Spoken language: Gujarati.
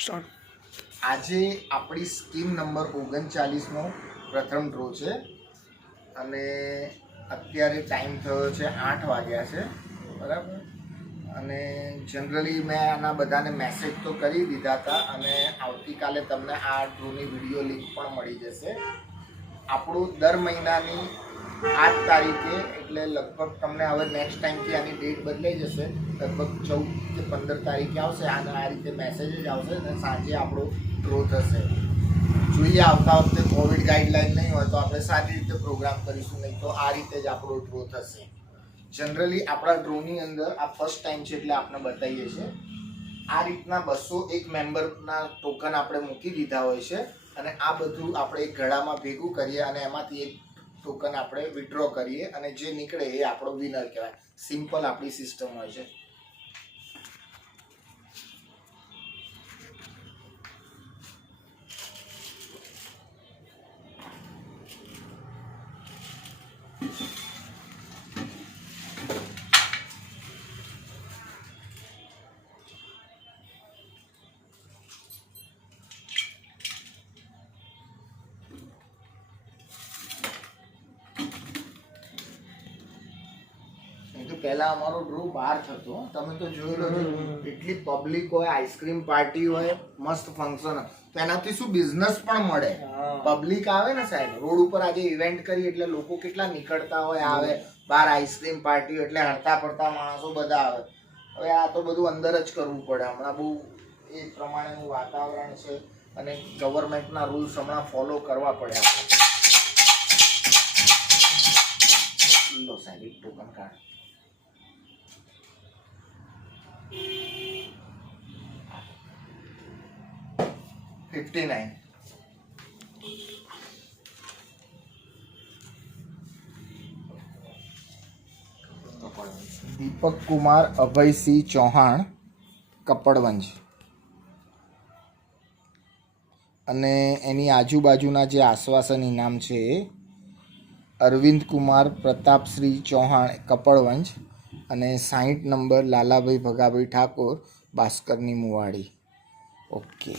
આજે આપણી સ્કીમ નંબર 39નો પ્રથમ ડ્રો છે અને અત્યારે ટાઈમ થયો છે 8 વાગ્યા છે, બરાબર. અને જનરલી મેં આના બધાને મેસેજ તો કરી દીધા હતા અને આવતીકાલે તમને આ ડ્રોની વિડીયો લિંક પણ મળી જશે. આપણું દર મહિનાની 8 તારીખે, એટલે લગભગ તમને હવે નેક્સ્ટ ટાઈમથી આની ડેટ બદલાઈ જશે, લગભગ 14 કે 15 તારીખે આવશે. આના આ રીતે મેસેજ જ આવશે અને સાંજે આપણો ડ્રો થશે. જોઈએ આવતા વખતે કોવિડ ગાઈડલાઈન નહીં હોય તો આપણે સારી રીતે પ્રોગ્રામ કરીશું, નહીં તો આ રીતે જ આપણો ડ્રો થશે. જનરલી આપણા ડ્રોની અંદર આ ફર્સ્ટ ટાઈમ છે એટલે આપણે બતાવીએ છીએ. આ રીતના 201 મેમ્બરના ટોકન આપણે મૂકી દીધા હોય છે અને આ બધું આપણે એક ઘડામાં ભેગું કરીએ અને એમાંથી એક ટોકન આપણે વિડ્રો કરીએ અને જે નીકળે એ આપણો વિનર કહેવાય. સિમ્પલ આપણી સિસ્ટમ હોય છે. પહેલા અમારો ડ્રો બહાર થતો, તમે તો જોયેલો છો, એટલી પબ્લિક હોય, આઈસ્ક્રીમ પાર્ટી હોય, મસ્ત ફંક્શન હોય, તો એનાથી શું બિઝનેસ પણ મળે. પબ્લિક આવે ને સાહેબ, રોડ ઉપર આજે ઇવેન્ટ કરી એટલે લોકો કેટલા નીકળતા હોય, આવે બહાર આઈસ્ક્રીમ પાર્ટી એટલે હરતા ફરતા માણસો બધા આવે. હવે આ તો બધું અંદર જ કરવું પડે. હમણાં બહુ એ પ્રમાણેનું વાતાવરણ છે અને ગવર્મેન્ટના રૂલ્સ હમણાં ફોલો કરવા પડે. લો સાહેબ એક ટોકન કાર્ડ. 59. દીપક કુમાર અભયસિંહ ચૌહાણ, કપડવંજ. અને એની આજુબાજુના જે આશ્વાસન ઇનામ છે એ અરવિંદ કુમાર પ્રતાપશ્રી ચૌહાણ, કપડવંજ. અને 60 નંબર લાલાભાઈ ભગાભાઈ ઠાકોર, ભાસ્કરની મુવાડી. ઓકે.